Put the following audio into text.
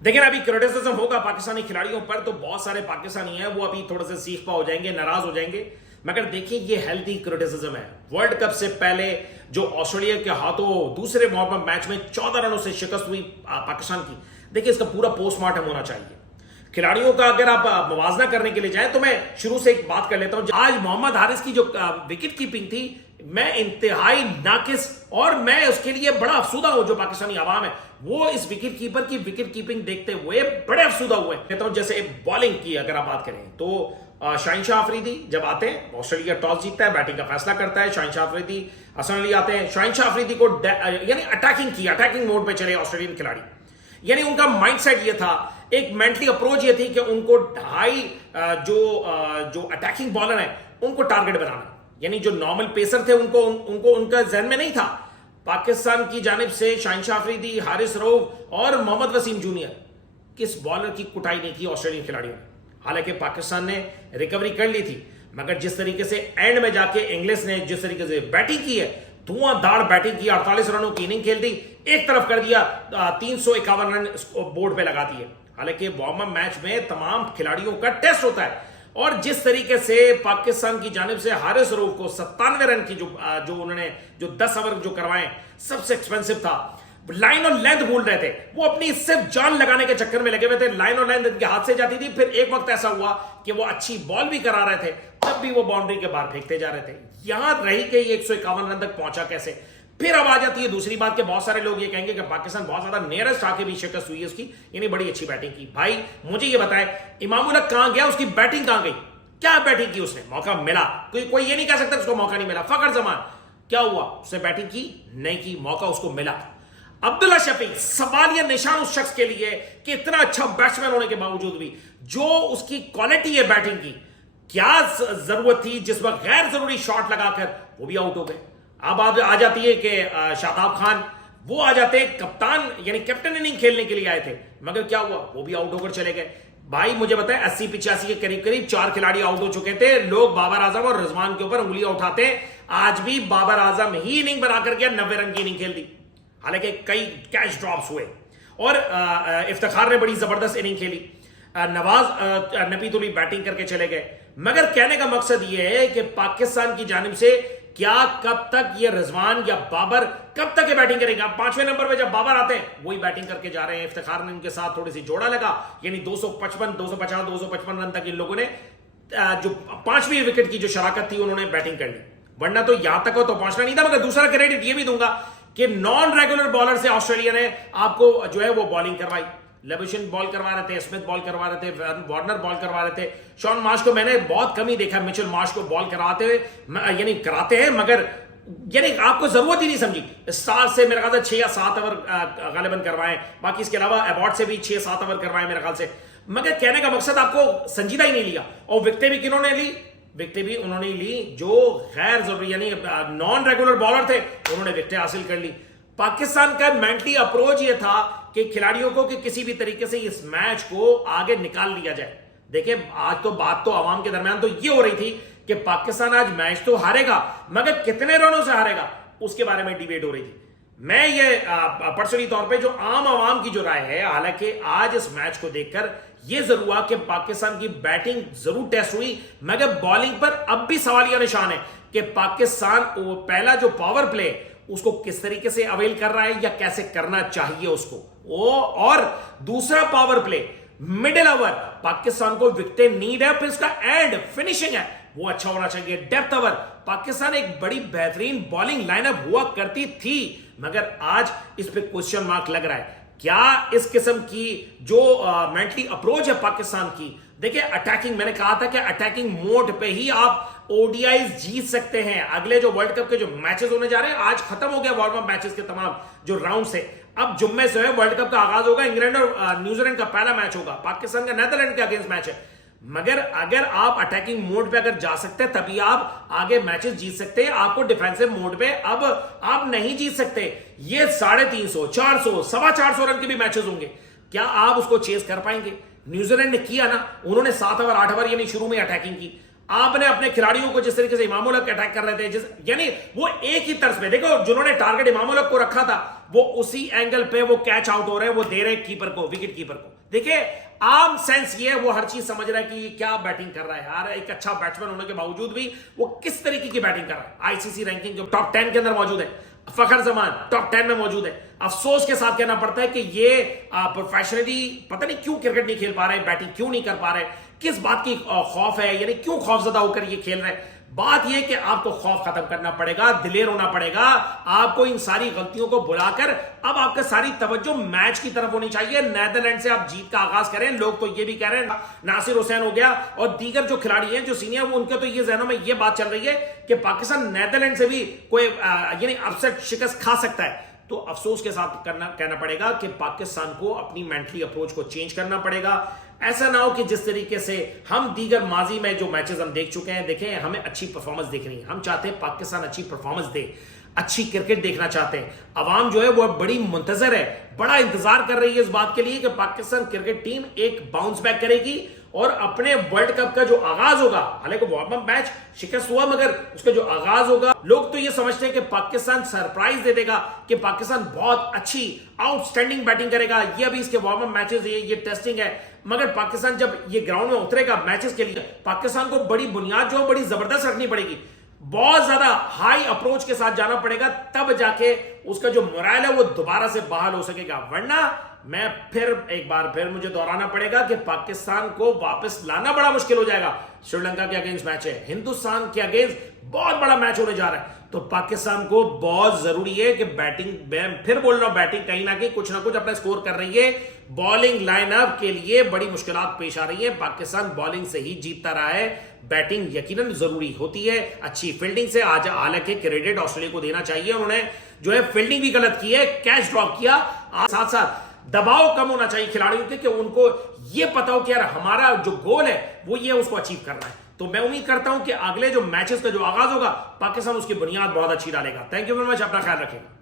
देखिए अभी क्रिटिसिज्म होगा पाकिस्तानी खिलाड़ियों पर, तो बहुत सारे पाकिस्तानी हैं वो अभी थोड़े से सीख हो जाएंगे, नाराज हो जाएंगे। मगर देखिए ये हेल्थी क्रिटिसिज्म है। वर्ल्ड कप से पहले जो ऑस्ट्रेलिया के हाथों दूसरे वार्म अप मैच में 14 रनों से शिकस्त हुई पाकिस्तान की, देखिए इसका पूरा पोस्टमार्टम होना चाहिए। खिलाड़ियों का अगर आप मुवाजना करने के लिए जाए तो मैं शुरू से एक बात कर लेता हूं। आज मोहम्मद हारिस की जो विकेट कीपिंग थी, मैं इंतहाई नाकिस और मैं उसके लिए बड़ा अफसुदा हूं। जो पाकिस्तानी आवाम है वो इस विकेट कीपर की विकेट कीपिंग देखते हुए बड़े अफसुदा हुए। कहता हूं जैसे बॉलिंग की अगर आप बात करें तो शाहीन शाह अफरीदी जब आते हैं, ऑस्ट्रेलिया टॉस जीतता है, बैटिंग का फैसला करता है, शाहीन शाह अफरीदी हसन अली आते हैं। शाहीन शाह अफरीदी को यानी अटैकिंग मोड पे चले ऑस्ट्रेलियन खिलाड़ी, यानी उनका माइंडसेट ये था, एक मेंटली अप्रोच ये थी कि उनको ढाई जो अटैकिंग बॉलर है उनको टारगेट बनाना, यानी जो नॉर्मल पेसर थे उनको उनका जहन में नहीं था। पाकिस्तान की जानिब से शाहीन शाह अफरीदी, हारिस रऊफ और मोहम्मद वसीम जूनियर, किस बॉलर की कुटाई नहीं की ऑस्ट्रेलियन खिलाड़ियों ने। हालांकि पाकिस्तान ने रिकवरी कर ली थी, मगर जिस तरीके से एंड में जाके इंग्लिश ने जिस तरीके से बैटिंग की है, धुआंधार बैटिंग की, 48 रनों की इनिंग खेल दी, एक तरफ कर दिया, 351 रन बोर्ड पे लगा दिए। हालांकि वार्म अप मैच में तमाम खिलाड़ियों का टेस्ट होता है, और जिस तरीके से पाकिस्तान की जानिब से हारिस रऊफ को 97 रन की जो उन्होंने जो 10 ओवर जो करवाए, सबसे एक्सपेंसिव था। लाइन और लेंथ भूल रहे थे, वो अपनी सिर्फ जान लगाने के चक्कर में लगे हुए थे। लाइन और लेंथ इनके हाथ से जाती थी, फिर एक वक्त ऐसा हुआ कि वो अच्छी बॉल भी करा रहे थे, तब भी वो बाउंड्री के बाहर फेंकते जा रहे थे। यहां रही कि 151 रन तक पहुंचा कैसे। फिर अब आ जाती है दूसरी बात कि बहुत सारे लोग ये कहेंगे कि पाकिस्तान बहुत ज्यादा नियरेस्ट आके भी शिकस्त हुई है उसकी, यानी बड़ी अच्छी बैटिंग की। भाई मुझे ये बताएं, इमामुल हक कहां गया, उसकी बैटिंग कहां गई, क्या बैटिंग की उसने, मौका मिला, कोई ये नहीं कह सकता उसको मौका नहीं मिला। फखर जमान क्या हुआ, उसने बैटिंग की नहीं की, मौका उसको मिला। अब्दुल्ला शफीक सवालिया निशान उस शख्स के लिए कि इतना अच्छा बैट्समैन होने के बावजूद भी जो उसकी क्वालिटी है बैटिंग की, क्या जरूरत थी जिस वक्त गैर जरूरी शॉट लगाकर वो भी आउट हो गए। अब आ जाती है कि शादाब खान वो आ जाते, कप्तान यानी कैप्टन इनिंग खेलने के लिए आए थे, मगर क्या हुआ, वो भी आउट होकर चले गए। भाई मुझे बताएं 80-85 के करीब करीब 4 खिलाड़ी आउट हो चुके थे। लोग बाबर आजम और रिजवान के ऊपर उंगलियां उठाते हैं, आज भी बाबर आजम ही इनिंग बनाकर गया, 90 रन की इनिंग खेल दी। हालांकि कई कैच ड्रॉप्स हुए और इफ्तिखार ने बड़ी जबरदस्त इनिंग खेली, नवाज नबीतुल्लाह बैटिंग करके चले गए। मगर कहने का मकसद यह है कि पाकिस्तान की जानिब से क्या कब तक ये रिजवान या बाबर कब तक ये बैटिंग करेंगे। 5वें नंबर पे जब बाबर आते हैं वही बैटिंग करके जा रहे हैं। इफ्तिखार ने उनके साथ थोड़ी सी जोड़ा लगा, यानी 255 250 255 रन तक इन लोगों ने जो 5वीं विकेट की जो शराकत थी उन्होंने बैटिंग कर ली, वरना तो यहां तक तो पहुंचना नहीं था। मगर दूसरा क्रेडिट ये भी दूंगा कि नॉन रेगुलर बॉलर से ऑस्ट्रेलिया ने आपको जो है वो बॉलिंग करवाई। लेबुशन बॉल करवा रहे थे, स्मिथ बॉल करवा रहे थे, वार्नर बॉल करवा रहे थे। शॉन मार्श को मैंने बहुत कम ही देखा, मिचेल मार्श को बॉल कराते हुए, यानी कराते हैं मगर यानी आपको जरूरत ही नहीं समझी। स्टार से मेरे ख्याल से 6 या 7 ओवर गालिबन करवाए, बाकी इसके अलावा अबॉर्ड से भी 6-7 ओवर करवाए मेरे ख्याल से। मगर कहने का मकसद आपको संजीदा ही नहीं लिया। और विकेटें भी किन्होंने ली, विकेटें भी उन्होंने ली जो गैर जरूरी यानी नॉन रेगुलर बॉलर थे, उन्होंने विकेटें हासिल कर ली। पाकिस्तान का मेंटली अप्रोच ये था कि खिलाड़ियों को कि किसी भी तरीके से इस मैच को आगे निकाल लिया जाए। देखिए आज तो बात तो आवाम के दरमियान तो ये हो रही थी कि पाकिस्तान आज मैच तो हारेगा, मगर कितने रनों से हारेगा उसके बारे में डिबेट हो रही थी। मैं ये पर्सनली तौर पे जो आम आवाम की जो राय है, हालांकि आज इस मैच को देखकर यह जरूर हुआ कि पाकिस्तान की बैटिंग जरूर टेस्ट हुई, मगर बॉलिंग पर अब भी सवालिया निशान है कि पाकिस्तान पहला जो पावर प्ले उसको किस तरीके से अवेल कर रहा है या कैसे करना चाहिए उसको वो, और दूसरा power play middle over Pakistan को विकेटें नीड है, फिर उसका एंड फिनिशिंग है वो अच्छा होना चाहिए। डेप्थ ओवर पाकिस्तान एक बड़ी बेहतरीन बॉलिंग लाइनअप हुआ करती थी, मगर आज इस पे क्वेश्चन मार्क लग रहा है। क्या इस किस्म की जो मेंटली अप्रोच है पाकिस्तान की, देखिए अटैकिंग, मैंने कहा था कि अटैकिंग मोड पे ही आप ओडीआईज जीत सकते हैं। अगले जो वर्ल्ड कप के जो मैचेस होने जा रहे हैं, आज खत्म हो गया वार्म अप मैचेस के तमाम जो राउंड से, अब जुम्मे से है वर्ल्ड कप का आगाज होगा। इंग्लैंड और न्यूजीलैंड का पहला मैच होगा, पाकिस्तान का नेदरलैंड के अगेंस्ट मैच है। मगर अगर आप अटैकिंग मोड पे अगर जा सकते हैं तभी आप आगे मैचेस जीत सकते हैं। आपको डिफेंसिव मोड पे अब आप नहीं जीत सकते। ये 350 400 425 रन के भी मैचेस होंगे, क्या आप उसको चेस कर पाएंगे? न्यूजीलैंड ने किया ना, उन्होंने 7 ओवर 8 ओवर यानी शुरू में अटैकिंग की, आपने अपने खिलाड़ियों को जिस तरीके से इमाम उल हक अटैक कर रहे थे, यानी वो एक ही तर्ज पे देखो, जिन्होंने टारगेट इमाम उल हक को रखा था वो उसी एंगल पे वो कैच आउट हो रहे हैं, वो दे रहे कीपर को, विकेट कीपर को। देखिए आम सेंस ये है, वो हर चीज समझ रहा है कि ये क्या बैटिंग कर रहा है यार, एक अच्छा बैट्समैन होने के बावजूद भी वो किस तरीके की बैटिंग कर रहा है। आईसीसी रैंकिंग जो टॉप 10 के अंदर मौजूद है, फखर जमान टॉप 10 में मौजूद है। अफसोस के साथ कहना पड़ता है कि ये प्रोफेशनली पता नहीं क्यों क्रिकेट नहीं खेल पा रहे, बैटिंग क्यों नहीं कर पा रहे, किस बात की खौफ है, यानी क्यों खौफजदा होकर ये खेल रहे हैं। बात यह कि आपको खौफ खत्म करना पड़ेगा, दिलेर होना पड़ेगा, आपको इन सारी गलतियों को बुलाकर अब आपका सारी तवज्जो मैच की तरफ होनी चाहिए। नीदरलैंड से आप जीत का आगाज करें। लोग तो ये भी कह रहे हैं, नासिर हुसैन हो गया और दीगर जो खिलाड़ी हैं जो सीनियर, वो उनके तो ये जहनों में ये बात चल रही है कि पाकिस्तान नीदरलैंड से भी कोई यानी अपसेट शिकस्त खा सकता है। तो अफसोस के साथ कहना पड़ेगा कि पाकिस्तान को अपनी मेंटली अप्रोच को चेंज करना पड़ेगा। ऐसा ना हो कि जिस तरीके से हम दीगर माजी में जो मैचेस हम देख चुके हैं, देखें हमें अच्छी परफॉर्मेंस देखनी है, हम चाहते हैं पाकिस्तान अच्छी परफॉर्मेंस दे, अच्छी क्रिकेट देखना चाहते हैं। अवाम जो है वो बड़ी मुंतजर है, बड़ा इंतजार कर रही है इस बात के लिए कि पाकिस्तान क्रिकेट टीम एक बाउंस बैक करेगी और अपने वर्ल्ड कप का जो आगाज होगा, हालांकि वार्म अप मैच शिकस्त हुआ मगर उसका जो आगाज होगा, लोग तो ये समझते हैं कि पाकिस्तान सरप्राइज दे देगा, कि पाकिस्तान बहुत अच्छी आउटस्टैंडिंग बैटिंग करेगा। ये अभी इसके वार्म अप मैचेस, ये टेस्टिंग है, मगर पाकिस्तान जब ये ग्राउंड में उतरेगा मैचेस के लिए, पाकिस्तान को बड़ी बुनियाद जो बड़ी जबरदस्त रखनी पड़ेगी, बहुत ज्यादा हाई अप्रोच के साथ जाना पड़ेगा, तब जाके उसका जो मोरल है वो दोबारा से बहाल हो सकेगा। वरना मैं फिर एक बार फिर मुझे दोहराना पड़ेगा कि पाकिस्तान को वापस लाना बड़ा मुश्किल हो जाएगा। श्रीलंका के अगेंस्ट मैच है, हिंदुस्तान के अगेंस्ट बहुत बड़ा मैच होने जा रहा है, तो पाकिस्तान को बहुत जरूरी है कि बैटिंग, मैं फिर बोल रहा हूं, बैटिंग कहीं ना कहीं कुछ ना कुछ अपना स्कोर कर रही है। बॉलिंग लाइनअप के लिए बड़ी मुश्किलात पेश आ रही है। पाकिस्तान बॉलिंग से ही जीतता रहा है, बैटिंग यकीनन जरूरी होती है, अच्छी फील्डिंग से। आज हालांकि क्रेडिट ऑस्ट्रेलिया को देना चाहिए, उन्होंने जो है फील्डिंग भी गलत की है, कैच ड्रॉप किया, साथ साथ दबाव कम होना चाहिए खिलाड़ियों के, कि उनको यह पता हो कि यार हमारा जो गोल है वो ये उसको अचीव करना है। तो मैं उम्मीद करता हूं कि अगले जो मैचेस का जो आगाज होगा, पाकिस्तान उसकी बुनियाद बहुत अच्छी डालेगा। थैंक यू वेरी मच, अपना ख्याल रखेगा।